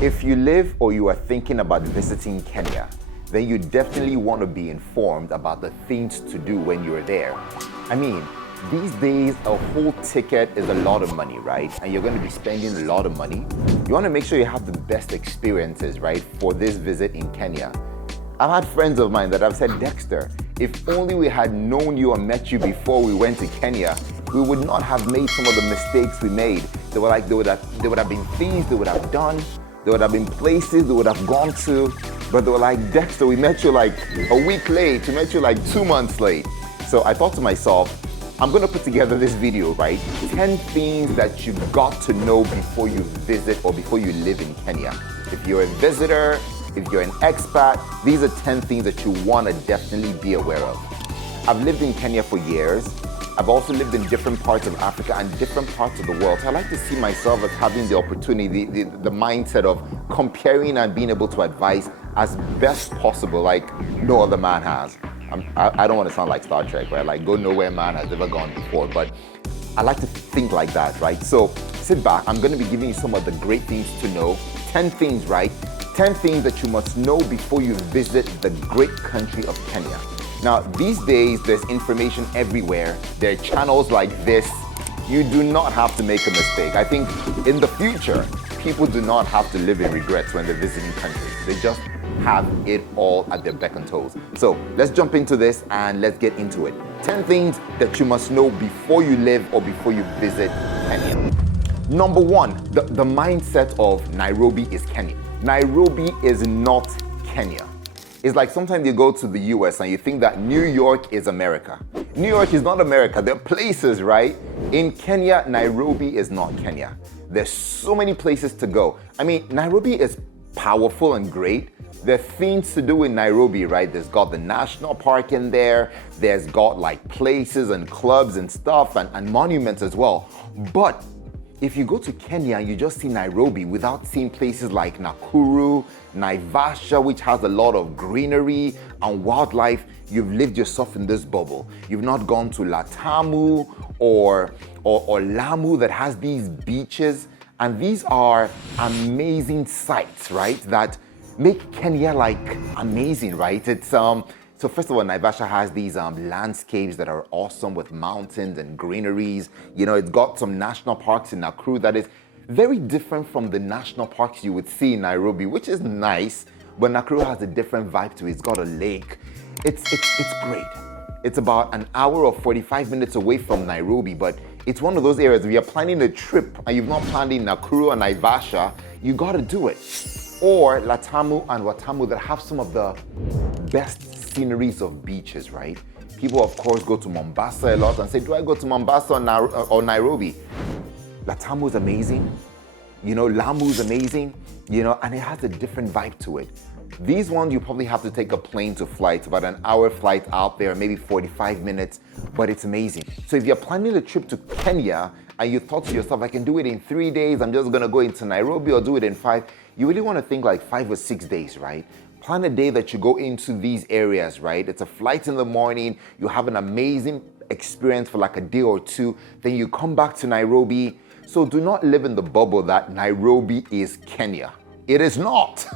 If you live or you are thinking about visiting Kenya, then you definitely want to be informed about the things to do when you're there. I mean, these days, a whole ticket is a lot of money, right? And you're going to be spending a lot of money. You want to make sure you have the best experiences, right, for this visit in Kenya. I've had friends of mine that have said, Dexter, if only we had known you or met you before we went to Kenya, we would not have made some of the mistakes we made. They were like, there would have been things they would have done. There would have been places they would have gone to, but they were like, Dexter, we met you like a week late, we met you like 2 months late. So I thought to myself, I'm gonna put together this video, right? 10 things that you got to know before you visit or before you live in Kenya. If you're a visitor, if you're an expat, these are 10 things that you wanna definitely be aware of. I've lived in Kenya for years. I've also lived in different parts of Africa and different parts of the world. So I like to see myself as having the opportunity, the mindset of comparing and being able to advise as best possible, like no other man has. I don't want to sound like Star Trek, right? Like go nowhere man has ever gone before, but I like to think like that, right? So sit back. I'm going to be giving you some of the great things to know. 10 things, right? 10 things that you must know before you visit the great country of Kenya. Now, these days, there's information everywhere. There are channels like this. You do not have to make a mistake. I think in the future, people do not have to live in regrets when they're visiting countries. They just have it all at their beck and toes. So let's jump into this and let's get into it. 10 things that you must know before you live or before you visit Kenya. Number one, the mindset of Nairobi is Kenya. Nairobi is not Kenya. It's like sometimes you go to the US and you think that New York is America. New York is not America. There are places, right? In Kenya, Nairobi is not Kenya. There's so many places to go. I mean, Nairobi is powerful and great. There are things to do in Nairobi, right? There's got the national park in there. There's got like places and clubs and stuff and monuments as well. But if you go to Kenya and you just see Nairobi without seeing places like Nakuru, Naivasha, which has a lot of greenery and wildlife, you've lived yourself in this bubble. You've not gone to Latamu or Lamu that has these beaches. And these are amazing sights, right? That make Kenya like amazing, right? It's so first of all, Naivasha has these landscapes that are awesome with mountains and greeneries. You know, it's got some national parks in Nakuru that is very different from the national parks you would see in Nairobi, which is nice, but Nakuru has a different vibe to it. It's got a lake. It's great. It's about an hour or 45 minutes away from Nairobi, but it's one of those areas if you're planning a trip and you've not planned in Nakuru or Naivasha, you gotta do it. Or Latamu and Watamu that have some of the best sceneries of beaches, right? People, of course, go to Mombasa a lot and say, do I go to Mombasa or Nairobi? Latamu is amazing. You know, Lamu is amazing, you know, and it has a different vibe to it. These ones, you probably have to take a plane to fly. It's about an hour flight out there, maybe 45 minutes, but it's amazing. So if you're planning a trip to Kenya and you thought to yourself, I can do it in 3 days, I'm just gonna go into Nairobi or do it in 5, you really wanna think like 5 or 6 days, right? Plan a day that you go into these areas, right? It's a flight in the morning, you have an amazing experience for like a day or two, then you come back to Nairobi. So do not live in the bubble that Nairobi is Kenya. It is not.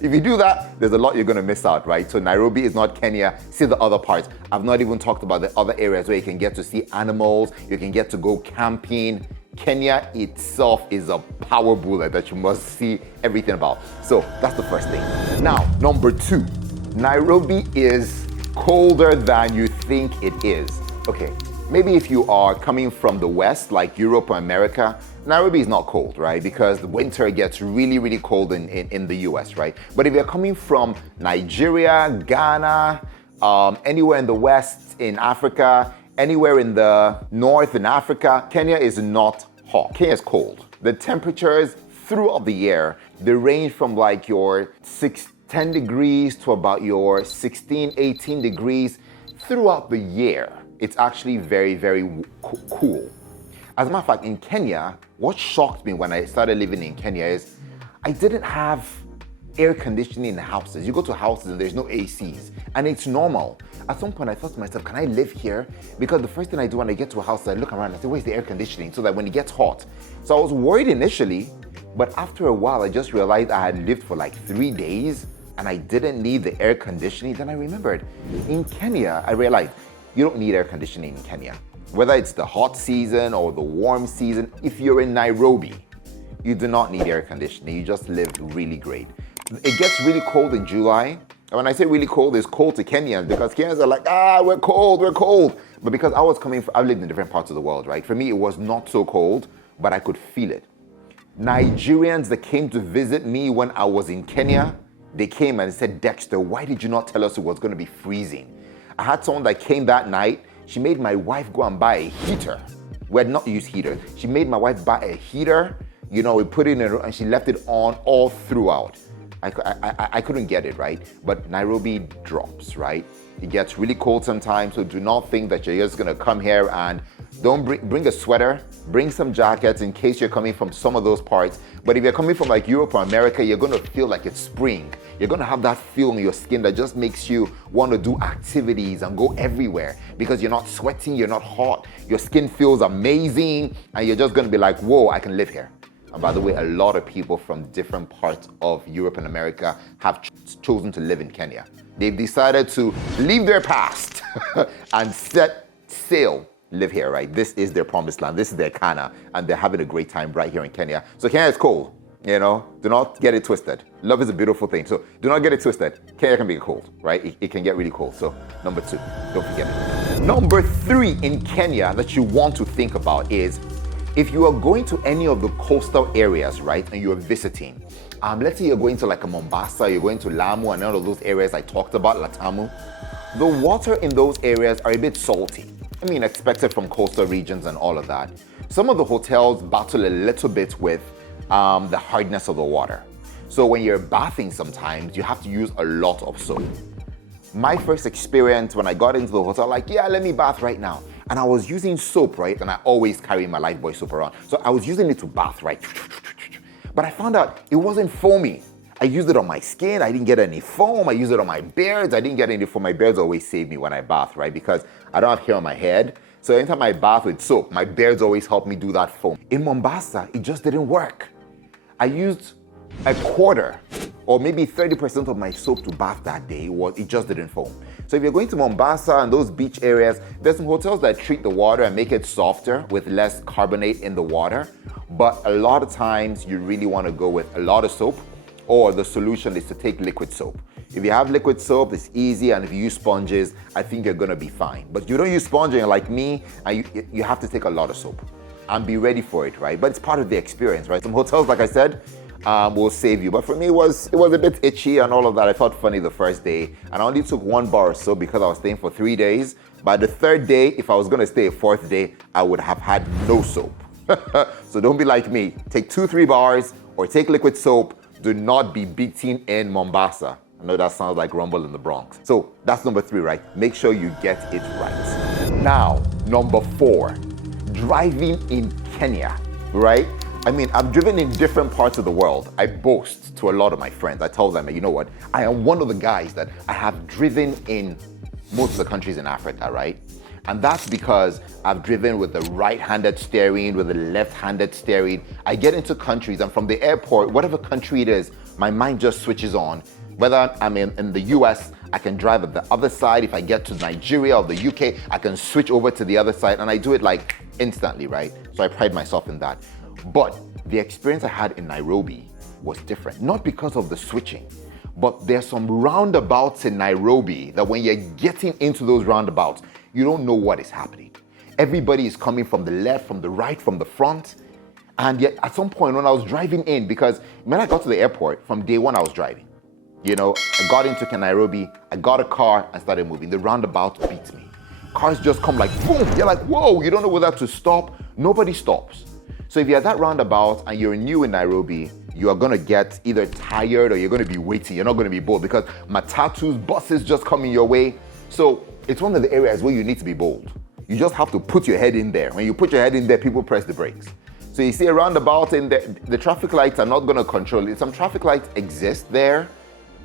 If you do that, there's a lot you're gonna miss out, right? So Nairobi is not Kenya. See the other parts. I've not even talked about the other areas where you can get to see animals, you can get to go camping. Kenya itself is a power bullet that you must see everything about. So that's the first thing. Now, number two, Nairobi is colder than you think it is. Okay, maybe if you are coming from the West, like Europe or America, Nairobi is not cold, right? Because the winter gets really, really cold in the US, right? But if you're coming from Nigeria, Ghana, anywhere in the West, in Africa, anywhere in the North in Africa, Kenya is not hot. Kenya is cold. The temperatures throughout the year, they range from like your 10 degrees to about your 16, 18 degrees throughout the year. It's actually very, very cool. As a matter of fact, in Kenya, what shocked me when I started living in Kenya is I didn't have air conditioning in the houses. You go to houses and there's no ACs, and it's normal. At some point I thought to myself, can I live here? Because the first thing I do when I get to a house, I look around and I say, where's the air conditioning? So that when it gets hot. So I was worried initially, But after a while, I just realized I had lived for like 3 days and I didn't need the air conditioning. Then I remembered, in Kenya, I realized you don't need air conditioning in Kenya. Whether it's the hot season or the warm season, if you're in Nairobi, you do not need air conditioning. You just live really great. It gets really cold in July. And when I say really cold, it's cold to Kenyans because Kenyans are like, we're cold. But because I've lived in different parts of the world, right? For me, it was not so cold, but I could feel it. Nigerians that came to visit me when I was in Kenya, they came and said, Dexter, why did you not tell us it was going to be freezing? I had someone that came that night. She made my wife go and buy a heater. We had not used heaters. She made my wife buy a heater. We put it in and she left it on all throughout. I couldn't get it, right? But Nairobi drops, right? It gets really cold sometimes, so do not think that you're just gonna come here and don't bring a sweater, bring some jackets in case you're coming from some of those parts. But if you're coming from like Europe or America, you're gonna feel like it's spring. You're gonna have that feel in your skin that just makes you want to do activities and go everywhere because you're not sweating, you're not hot, your skin feels amazing, and you're just gonna be like, whoa, I can live here. And by the way, a lot of people from different parts of Europe and America have chosen to live in Kenya. They've decided to leave their past and set sail, live here, right? This is their promised land. This is their Kana, and they're having a great time right here in Kenya. So Kenya is cold, Do not get it twisted. Love is a beautiful thing. So do not get it twisted. Kenya can be cold, right? It can get really cold. So number 2, don't forget it. Number 3 in Kenya that you want to think about is if you are going to any of the coastal areas, right, and you're visiting, let's say you're going to like a Mombasa, you're going to Lamu and all of those areas I talked about, Latamu, the water in those areas are a bit salty. Expected from coastal regions and all of that. Some of the hotels battle a little bit with the hardness of the water. So when you're bathing sometimes, you have to use a lot of soap. My first experience when I got into the hotel, let me bath right now. And I was using soap, right? And I always carry my Lifebuoy soap around. So I was using it to bath, right? But I found out it wasn't foamy. I used it on my skin. I didn't get any foam. I used it on my beards. I didn't get any foam. My beards always save me when I bath, right? Because I don't have hair on my head. So anytime I bath with soap, my beards always help me do that foam. In Mombasa, it just didn't work. I used a quarter or maybe 30% of my soap to bath that day. It just didn't foam. So if you're going to Mombasa and those beach areas, there's some hotels that treat the water and make it softer with less carbonate in the water. But a lot of times you really want to go with a lot of soap, or the solution is to take liquid soap. If you have liquid soap, it's easy, and if you use sponges, I think you're gonna be fine. But you don't use sponging like me, and you have to take a lot of soap and be ready for it, right? But it's part of the experience, right? Some hotels, like I said, will save you. But for me, it was a bit itchy and all of that. I felt funny the first day, and I only took 1 bar of soap because I was staying for 3 days. By the 3rd day, if I was gonna stay a 4th day, I would have had no soap. So don't be like me. Take 2-3 bars or take liquid soap. Do not be beating in Mombasa. I know that sounds like Rumble in the Bronx. So that's number 3, right? Make sure you get it right. Now, number 4, driving in Kenya, right? I've driven in different parts of the world. I boast to a lot of my friends. I tell them, you know what? I am one of the guys that I have driven in most of the countries in Africa, right? And that's because I've driven with the right-handed steering, with the left-handed steering. I get into countries, and from the airport, whatever country it is, my mind just switches on. Whether I'm in the US, I can drive at the other side. If I get to Nigeria or the UK, I can switch over to the other side, and I do it instantly, right? So I pride myself in that. But the experience I had in Nairobi was different, not because of the switching, but there's some roundabouts in Nairobi that when you're getting into those roundabouts, you don't know what is happening. Everybody is coming from the left, from the right, from the front. And yet at some point when I was driving in, because when I got to the airport, from day 1 I was driving. I got into Nairobi, I got a car and started moving. The roundabout beats me. Cars just come like boom. You're like, whoa, you don't know whether to stop. Nobody stops. So if you're at that roundabout and you're new in Nairobi, you are gonna get either tired or you're gonna be waiting. You're not gonna be bold because Matatus, buses just coming your way. So it's one of the areas where you need to be bold. You just have to put your head in there. When you put your head in there, people press the brakes. So you see a roundabout in there, the traffic lights are not gonna control it. Some traffic lights exist there,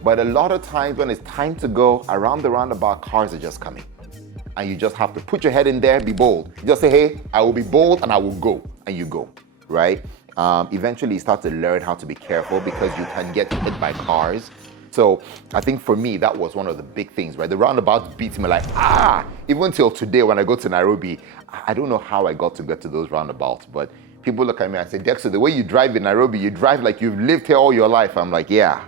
but a lot of times when it's time to go around the roundabout, cars are just coming. And you just have to put your head in there, be bold. You just say, hey, I will be bold and I will go. And you go, right? Eventually you start to learn how to be careful because you can get hit by cars. So I think for me, that was one of the big things, right? The roundabouts beat me like, even till today when I go to Nairobi, I don't know how I got to those roundabouts, but people look at me and say, Dexter, the way you drive in Nairobi, you drive like you've lived here all your life. I'm like, yeah.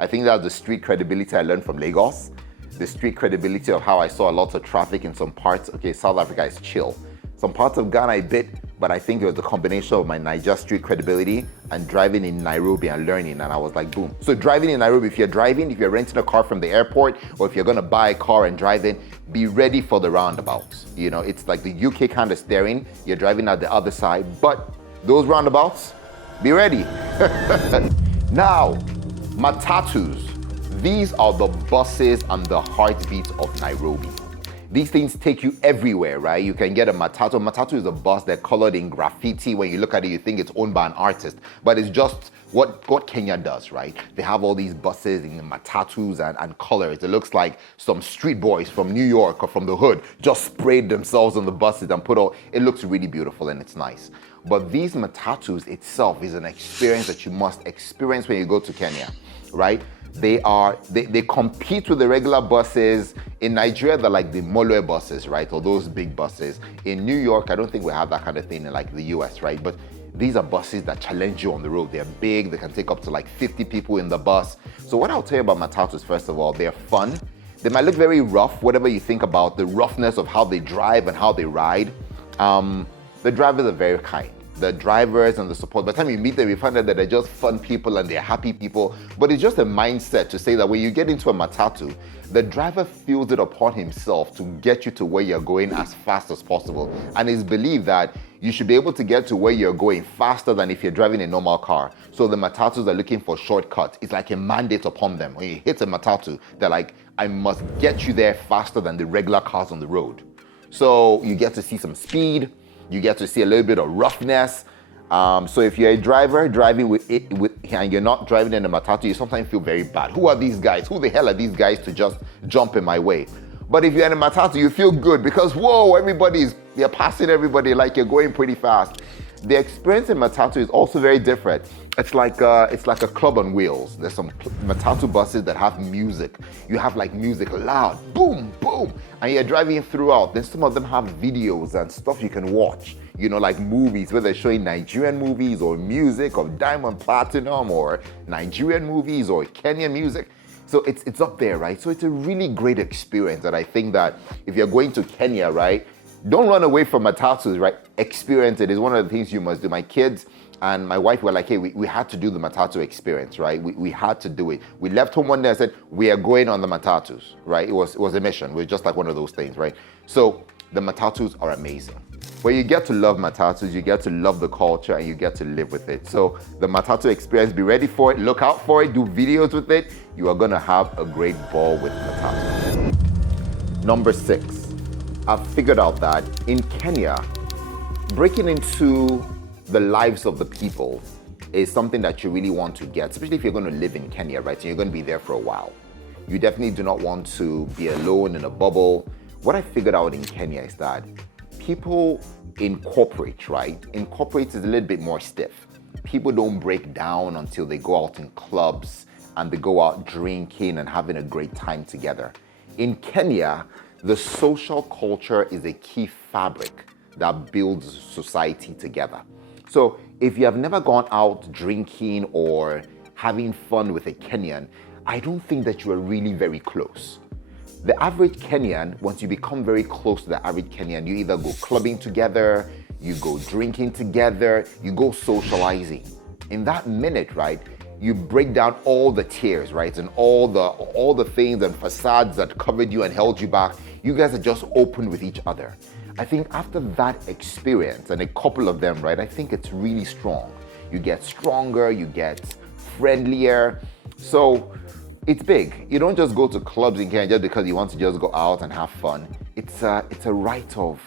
I think that's the street credibility I learned from Lagos. The street credibility of how I saw a lot of traffic in some parts. Okay, South Africa is chill. Some parts of Ghana I bit, but I think it was the combination of my Niger street credibility and driving in Nairobi and learning, and I was like, boom. So driving in Nairobi, if you're renting a car from the airport, or if you're gonna buy a car and drive in, be ready for the roundabouts. You know, it's like the UK kind of steering, you're driving at the other side, but those roundabouts, be ready. Now, Matatus. These are the buses and the heartbeat of Nairobi. These things take you everywhere, right? You can get a matatu. Matatu is a bus that's colored in graffiti. When you look at it, you think it's owned by an artist, but it's just what Kenya does, right? They have all these buses in matatus and colors. It looks like some street boys from New York or from the hood just sprayed themselves on the buses and it looks really beautiful and it's nice. But these matatus itself is an experience that you must experience when you go to Kenya, right? They compete with the regular buses. In Nigeria, they're like the Molo buses, right? Or those big buses. In New York, I don't think we have that kind of thing in like the US, right? But these are buses that challenge you on the road. They're big, they can take up to like 50 people in the bus. So what I'll tell you about Matatus, first of all, they're fun. They might look very rough, whatever you think about the roughness of how they drive and how they ride. The drivers are very kind. The drivers and the support, by the time you meet them, you find out that they're just fun people and they're happy people. But it's just a mindset to say that when you get into a matatu, the driver feels it upon himself to get you to where you're going as fast as possible. And it's believed that you should be able to get to where you're going faster than if you're driving a normal car. So the matatus are looking for shortcuts. It's like a mandate upon them. When you hit a matatu, they're like, I must get you there faster than the regular cars on the road. So you get to see some speed. You get to see a little bit of roughness. So if you're a driver driving and you're not driving in a matatu, you sometimes feel very bad. Who are these guys? Who the hell are these guys to just jump in my way? But if you're in a matatu, you feel good because, whoa, you're passing everybody like you're going pretty fast. The experience in matatu is also very different. It's like a club on wheels. There's some matatu buses that have music. You have like music loud, boom, boom, and you're driving throughout. Then some of them have videos and stuff you can watch. You know, like movies where they're showing Nigerian movies or music of Diamond Platinum or Nigerian movies or Kenyan music. So it's up there, right? So it's a really great experience that I think that if you're going to Kenya, right, don't run away from matatus, right? Experience it is one of the things you must do. My kids and my wife were like, hey, we had to do the matatu experience, right? We had to do it. We left home one day and said, we are going on the matatus, right? It was a mission. It was just like one of those things, right? So the matatus are amazing. Where you get to love matatus, you get to love the culture, and you get to live with it. So the matatu experience, be ready for it, look out for it, do videos with it. You are gonna have a great ball with matatus. Number 6. I've figured out that in Kenya, breaking into the lives of the people is something that you really want to get, especially if you're going to live in Kenya, right? So you're going to be there for a while. You definitely do not want to be alone in a bubble. What I figured out in Kenya is that people incorporate, right? Incorporate is a little bit more stiff. People don't break down until they go out in clubs and they go out drinking and having a great time together. In Kenya, the social culture is a key fabric that builds society together. So if you have never gone out drinking or having fun with a Kenyan, I don't think that you are really very close. The average Kenyan, once you become very close to the average Kenyan, you either go clubbing together, you go drinking together, you go socializing. In that minute, right, you break down all the tears, right, and all the things and facades that covered you and held you back. You guys are just open with each other. I think after that experience, and a couple of them, right, I think it's really strong. You get stronger, you get friendlier. So it's big. You don't just go to clubs in Kenya just because you want to just go out and have fun. It's a rite of,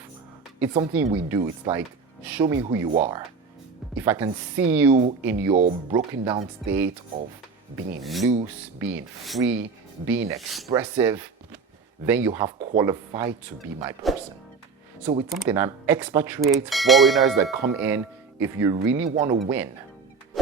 it's something we do. It's like, show me who you are. If I can see you in your broken down state of being loose, being free, being expressive, then you have qualified to be my person. So it's something, and expatriates, foreigners that come in, if you really want to win,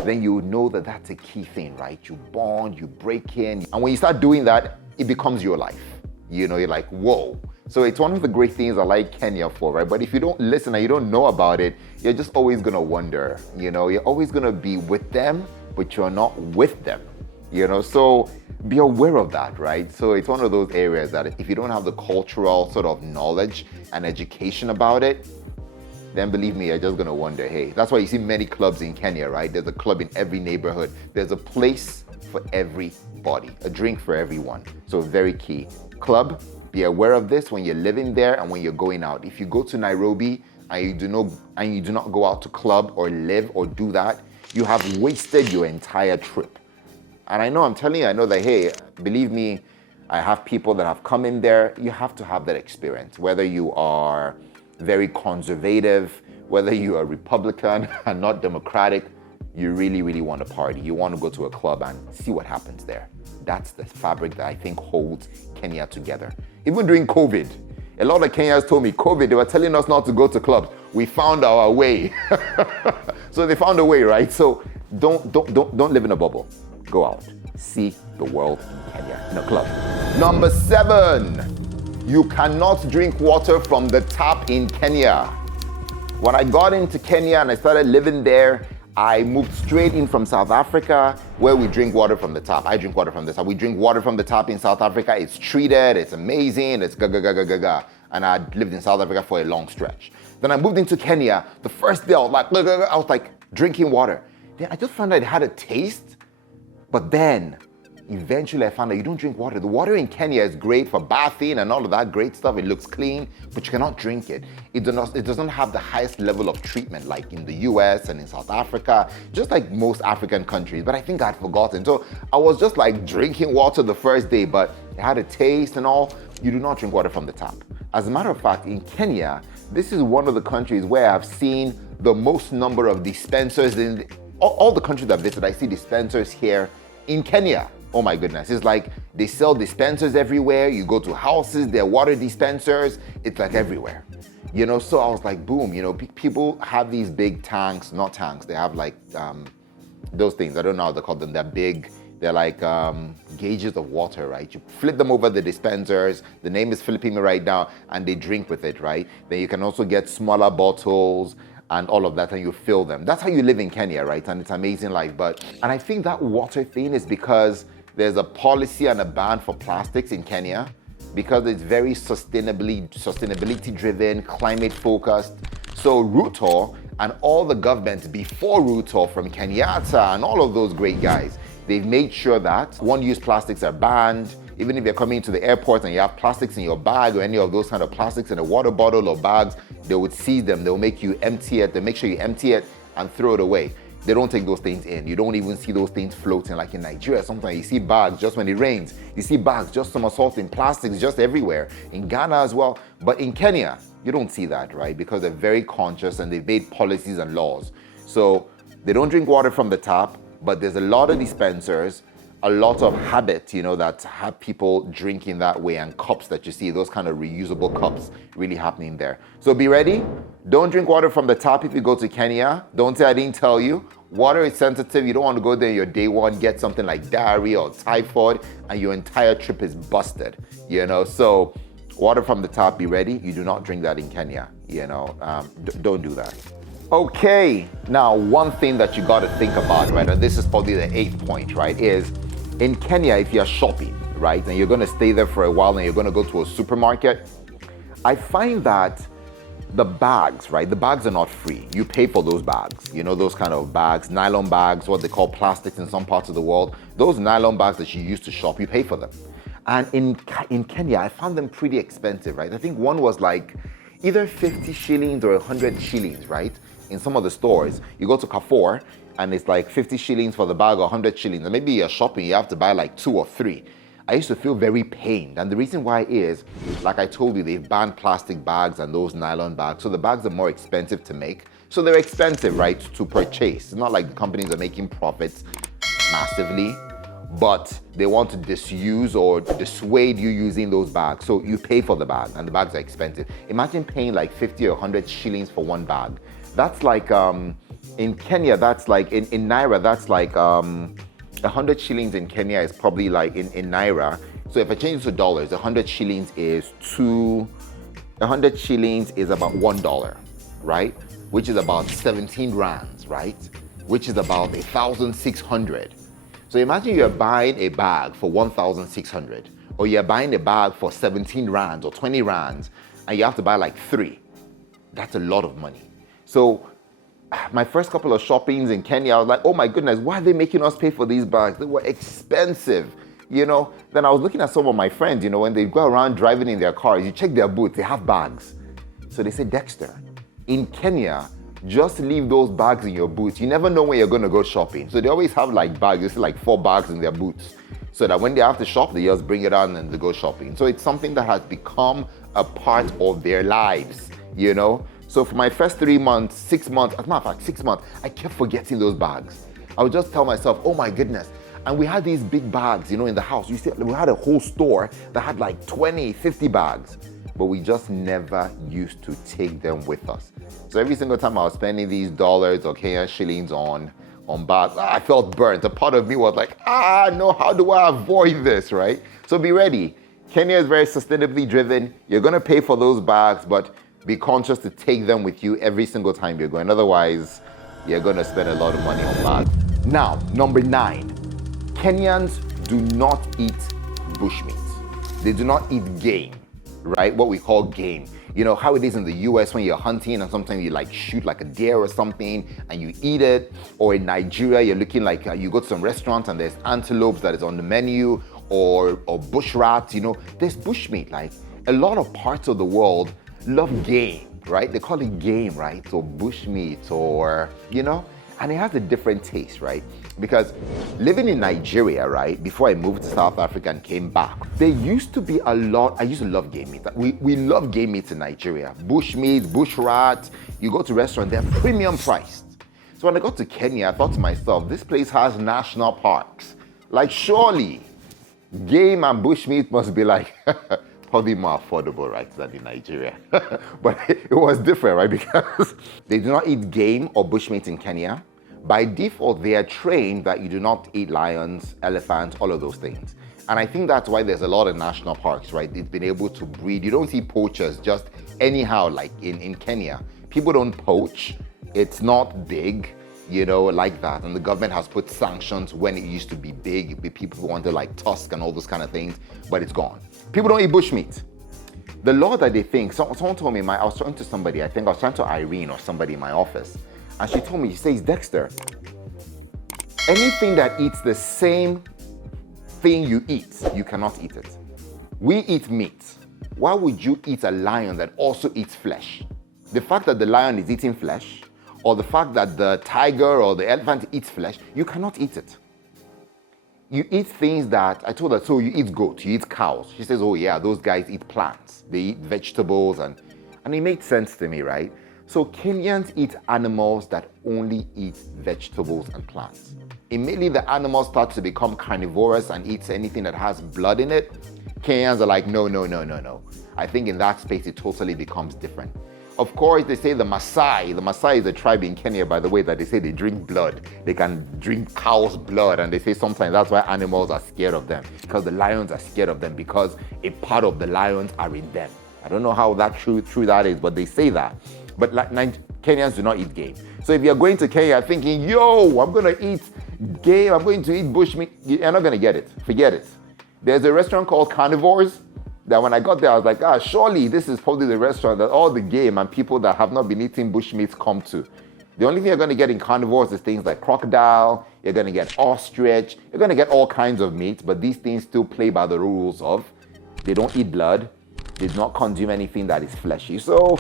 then you know that that's a key thing, right? You bond, you break in. And when you start doing that, it becomes your life. You know, you're like, whoa. So it's one of the great things I like Kenya for, right? But if you don't listen and you don't know about it, you're just always gonna wonder, you know, you're always gonna be with them, but you're not with them, you know? So be aware of that, right? So it's one of those areas that if you don't have the cultural sort of knowledge and education about it, then believe me, you're just gonna wonder, hey, that's why you see many clubs in Kenya, right? There's a club in every neighborhood. There's a place for everybody, a drink for everyone. So very key. Club, be aware of this when you're living there and when you're going out. If you go to Nairobi and you do not go out to club or live or do that, you have wasted your entire trip. And I know, I'm telling you, I know that, hey, believe me, I have people that have come in there. You have to have that experience, whether you are very conservative, whether you are Republican and not Democratic, you really, really want to party. You want to go to a club and see what happens there. That's the fabric that I think holds Kenya together. Even during COVID, a lot of Kenyans told me, COVID, they were telling us not to go to clubs. We found our way. So they found a way, right? So don't live in a bubble. Go out, see the world in Kenya, in a club. Number 7, you cannot drink water from the tap in Kenya. When I got into Kenya and I started living there, I moved straight in from South Africa, where we drink water from the tap. I drink water from the tap. We drink water from the tap in South Africa. It's treated, it's amazing, it's ga. And I lived in South Africa for a long stretch. Then I moved into Kenya. The first day I was like drinking water. Then I just found out it had a taste, but then eventually I found out you don't drink water. The water in Kenya is great for bathing and all of that great stuff. It looks clean, but you cannot drink it. It doesn't have the highest level of treatment like in the US and in South Africa, just like most African countries, but I think I'd forgotten. So I was just like drinking water the first day, but it had a taste and all. You do not drink water from the tap. As a matter of fact, in Kenya, this is one of the countries where I've seen the most number of dispensers. In all the countries I've visited, I see dispensers here in Kenya. Oh my goodness, it's like they sell dispensers everywhere. You go to houses, there are water dispensers. It's like everywhere, you know? So I was like, boom, you know, people have these big tanks, not tanks, they have like those things, I don't know how they call them, they're big, they're like gauges of water, right? You flip them over the dispensers, the name is flipping me right now, and they drink with it, right? Then you can also get smaller bottles and all of that, and you fill them. That's how you live in Kenya, right? And it's amazing life. And I think that water thing is because there's a policy and a ban for plastics in Kenya, because it's very sustainability driven, climate focused. So Ruto and all the governments before Ruto, from Kenyatta and all of those great guys, they've made sure that one-use plastics are banned. Even if you're coming to the airport and you have plastics in your bag or any of those kind of plastics in a water bottle or bags, they would seize them. They'll make you empty it. They make sure you empty it and throw it away. They don't take those things in. You don't even see those things floating like in Nigeria. Sometimes you see bags just when it rains. You see bags just somersaulting, plastics just everywhere. In Ghana as well. But in Kenya, you don't see that, right? Because they're very conscious and they've made policies and laws. So they don't drink water from the tap, but there's a lot of dispensers, a lot of habits, you know, that have people drinking that way, and cups that you see, those kind of reusable cups really happening there. So be ready. Don't drink water from the tap if you go to Kenya. Don't say I didn't tell you. Water is sensitive. You don't want to go there your day one, get something like diarrhea or typhoid, and your entire trip is busted, you know? So water from the tap, be ready. You do not drink that in Kenya, you know? Don't do that. Okay, now one thing that you got to think about, right, and this is probably the 8th point, right, is in Kenya, if you're shopping, right, and you're going to stay there for a while and you're going to go to a supermarket, I find that the bags, right, the bags are not free. You pay for those bags, you know, those kind of bags, nylon bags, what they call plastics in some parts of the world. Those nylon bags that you use to shop, you pay for them. And in Kenya, I found them pretty expensive, right? I think one was like either 50 shillings or 100 shillings, right? In some of the stores, you go to Carrefour and it's like 50 shillings for the bag or 100 shillings. And maybe you're shopping, you have to buy like 2 or 3. I used to feel very pained. And the reason why is, like I told you, they've banned plastic bags and those nylon bags. So the bags are more expensive to make. So they're expensive, right, to purchase. It's not like the companies are making profits massively, but they want to disuse or dissuade you using those bags. So you pay for the bag and the bags are expensive. Imagine paying like 50 or 100 shillings for one bag. That's like In Kenya, that's like, in Naira, that's like 100 shillings in Kenya is probably like in Naira. So if I change it to dollars, 100 shillings is 100 shillings is about $1, right? Which is about 17 rands, right? Which is about 1,600. So imagine you're buying a bag for 1,600, or you're buying a bag for 17 rands or 20 rands, and you have to buy like 3. That's a lot of money. So my first couple of shoppings in Kenya, I was like, oh my goodness, why are they making us pay for these bags? They were expensive, you know? Then I was looking at some of my friends, you know, when they go around driving in their cars, you check their boots, they have bags. So they say, Dexter, in Kenya, just leave those bags in your boots. You never know when you're going to go shopping. So they always have like bags, they see like 4 bags in their boots. So that when they have to shop, they just bring it out and they go shopping. So it's something that has become a part of their lives, you know? So for my first 3 months, 6 months, as a matter of fact, 6 months, I kept forgetting those bags. I would just tell myself, oh my goodness. And we had these big bags, you know, in the house. You see, we had a whole store that had like 20, 50 bags. But we just never used to take them with us. So every single time I was spending these dollars or Kenyan shillings on bags, I felt burnt. A part of me was like, no, how do I avoid this, right? So be ready. Kenya is very sustainably driven. You're going to pay for those bags, but be conscious to take them with you every single time you're going. Otherwise, you're going to spend a lot of money on bags. Now, number 9. Kenyans do not eat bushmeat. They do not eat game, right? What we call game. You know how it is in the US when you're hunting and sometimes you like shoot like a deer or something and you eat it. Or in Nigeria, you're looking like you go to some restaurant and there's antelopes that is on the menu, or bush rats, you know. There's bushmeat. Like a lot of parts of the world love game, right? They call it game, right? So bushmeat, or, you know, and it has a different taste, right? Because living in Nigeria, right, before I moved to South Africa and came back, there used to be a lot. I used to love game meat. We love game meat in Nigeria. Bush meat, bush rat. You go to restaurants, they're premium priced. So when I got to Kenya, I thought to myself, this place has national parks. Like, surely game and bush meat must be like probably more affordable, right, than in Nigeria. But it was different, right, because they do not eat game or bushmeat in Kenya. By default, they are trained that you do not eat lions, elephants, all of those things. And I think that's why there's a lot of national parks, right? They've been able to breed. You don't see poachers just anyhow, like in Kenya. People don't poach. It's not big, you know, like that. And the government has put sanctions when it used to be big. People who wanted like tusk and all those kind of things, but it's gone. People don't eat bushmeat. The law that they think, someone told me, I was talking to somebody, I think I was talking to Irene or somebody in my office, and she told me, she says, Dexter, anything that eats the same thing you eat, you cannot eat it. We eat meat. Why would you eat a lion that also eats flesh? The fact that the lion is eating flesh, or the fact that the tiger or the elephant eats flesh, you cannot eat it. You eat things that, I told her, so you eat goat, you eat cows. She says, oh yeah, those guys eat plants. They eat vegetables, and it made sense to me, right? So Kenyans eat animals that only eat vegetables and plants. Immediately the animal starts to become carnivorous and eats anything that has blood in it, Kenyans are like, no. I think in that space it totally becomes different. Of course, they say the Maasai is a tribe in Kenya, by the way, that they say they drink blood. They can drink cow's blood, and they say sometimes that's why animals are scared of them, because the lions are scared of them, because a part of the lions are in them. I don't know how true that is, but they say that. But Kenyans do not eat game. So if you're going to Kenya thinking, yo, I'm going to eat game, I'm going to eat bushmeat, you're not going to get it. Forget it. There's a restaurant called Carnivores that when I got there, I was like, surely this is probably the restaurant that all the game and people that have not been eating bushmeat come to. The only thing you're going to get in Carnivores is things like crocodile, you're going to get ostrich, you're going to get all kinds of meat, but these things still play by the rules of they don't eat blood, they do not consume anything that is fleshy. So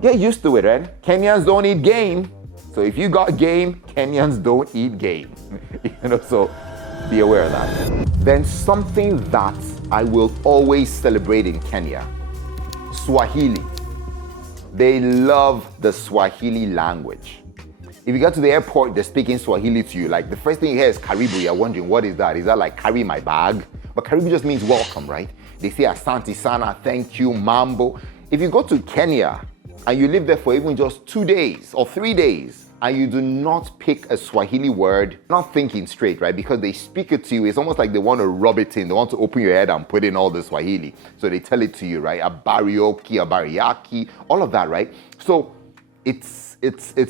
get used to it, right? Kenyans don't eat game. So if you got game, Kenyans don't eat game. So be aware of that. Then something that I will always celebrate in Kenya, Swahili. They love the Swahili language. If you get to the airport, they're speaking Swahili to you. Like the first thing you hear is Karibu. You're wondering, what is that? Is that like carry my bag? But Karibu just means welcome, right? They say Asante Sana, thank you, Mambo. If you go to Kenya and you live there for even just 2 days or 3 days, and you do not pick a Swahili word, not thinking straight, right? Because they speak it to you, it's almost like they want to rub it in. They want to open your head and put in all the Swahili. So they tell it to you, right? Abarioki, abariaki, all of that, right? So it's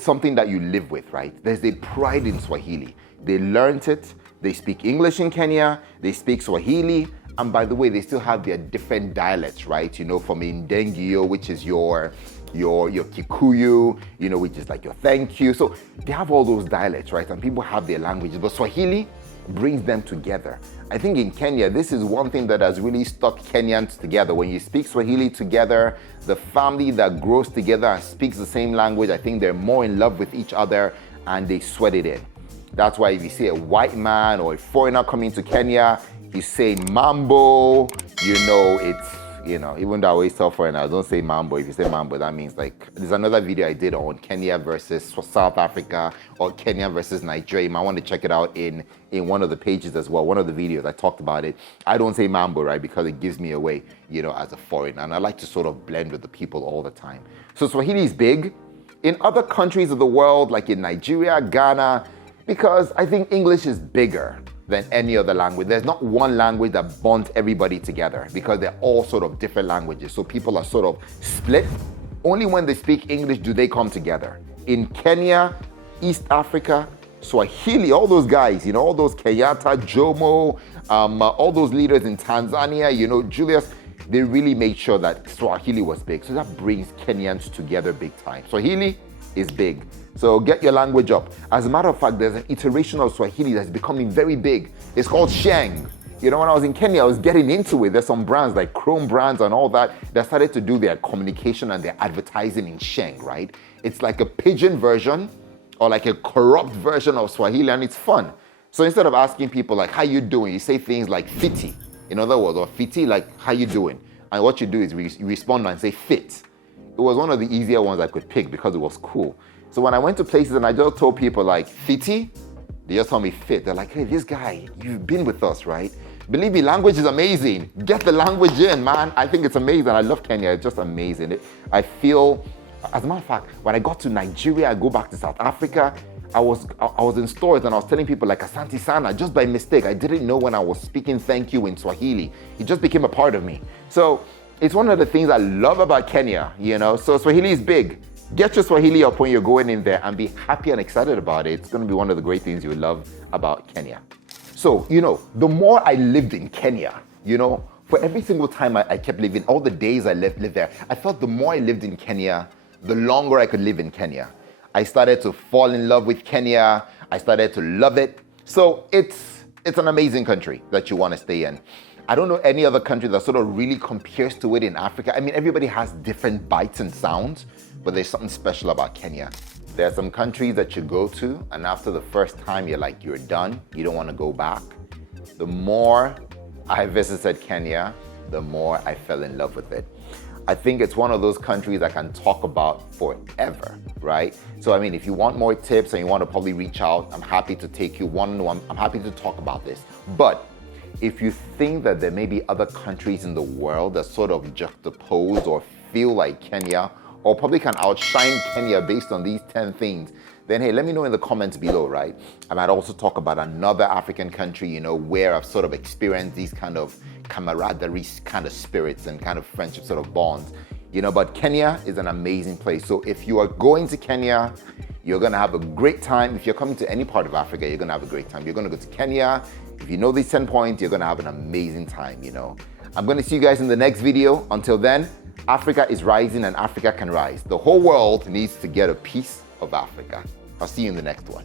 something that you live with, right? There's a pride in Swahili. They learned it. They speak English in Kenya. They speak Swahili. And by the way, they still have their different dialects, right? You know, from Indengio, which is your Kikuyu, you know, which is like your thank you. So they have all those dialects, right? And people have their languages, but Swahili brings them together. I think in Kenya, this is one thing that has really stuck Kenyans together. When you speak Swahili together, the family that grows together and speaks the same language, I think they're more in love with each other and they sweat it in. That's why if you see a white man or a foreigner coming to Kenya, he's saying mambo, you know, it's, you know, even though I always tell foreigners, don't say mambo. If you say mambo, that means like, there's another video I did on Kenya versus South Africa or Kenya versus Nigeria. You might want to check it out in one of the pages as well. One of the videos I talked about it. I don't say mambo, right? Because it gives me away, you know, as a foreigner. And I like to sort of blend with the people all the time. So Swahili is big. In other countries of the world, like in Nigeria, Ghana, because I think English is bigger than any other language. There's not one language that bonds everybody together because they're all sort of different languages. So people are sort of split. Only when they speak English do they come together. In Kenya, East Africa, Swahili, all those guys, you know, all those Kenyatta, Jomo, all those leaders in Tanzania, you know, Julius, they really made sure that Swahili was big. So that brings Kenyans together big time. Swahili is big. So get your language up. As a matter of fact, there's an iteration of Swahili that's becoming very big. It's called Sheng. You know, when I was in Kenya, I was getting into it. There's some brands like Chrome brands and all that started to do their communication and their advertising in Sheng, right? It's like a pidgin version or like a corrupt version of Swahili, and it's fun. So instead of asking people like, how you doing? You say things like fiti, in other words, or fiti, like, how you doing? And what you do is you respond and say fit. It was one of the easier ones I could pick because it was cool. So when I went to places and I just told people like, fiti, they just told me fit. They're like, hey, this guy, you've been with us, right? Believe me, language is amazing. Get the language in, man. I think it's amazing. I love Kenya. It's just amazing. I feel, as a matter of fact, when I got to Nigeria, I go back to South Africa, I was in stores and I was telling people like Asante Sana, just by mistake. I didn't know when I was speaking thank you in Swahili. It just became a part of me. So it's one of the things I love about Kenya, you know? So Swahili is big. Get your Swahili up when you're going in there and be happy and excited about it. It's going to be one of the great things you love about Kenya. So, you know, the more I lived in Kenya, you know, for every single time I kept living, all the days I lived there, I felt the more I lived in Kenya, the longer I could live in Kenya. I started to fall in love with Kenya. I started to love it. So it's an amazing country that you want to stay in. I don't know any other country that sort of really compares to it in Africa. I mean, everybody has different bites and sounds, but there's something special about Kenya. There are some countries that you go to, and after the first time, you're done. You don't want to go back. The more I visited Kenya, the more I fell in love with it. I think it's one of those countries I can talk about forever, right? So, I mean, if you want more tips and you want to probably reach out, I'm happy to take you one-on-one. I'm happy to talk about this. But if you think that there may be other countries in the world that sort of juxtapose or feel like Kenya, or probably can outshine Kenya based on these 10 things, then hey, let me know in the comments below, right? I might also talk about another African country, you know, where I've sort of experienced these kind of camaraderie kind of spirits and kind of friendship sort of bonds, you know, but Kenya is an amazing place. So if you are going to Kenya, you're gonna have a great time. If you're coming to any part of Africa, you're gonna have a great time. You're gonna go to Kenya. If you know these 10 points, you're gonna have an amazing time, you know. I'm gonna see you guys in the next video. Until then, Africa is rising and Africa can rise. The whole world needs to get a piece of Africa. I'll see you in the next one.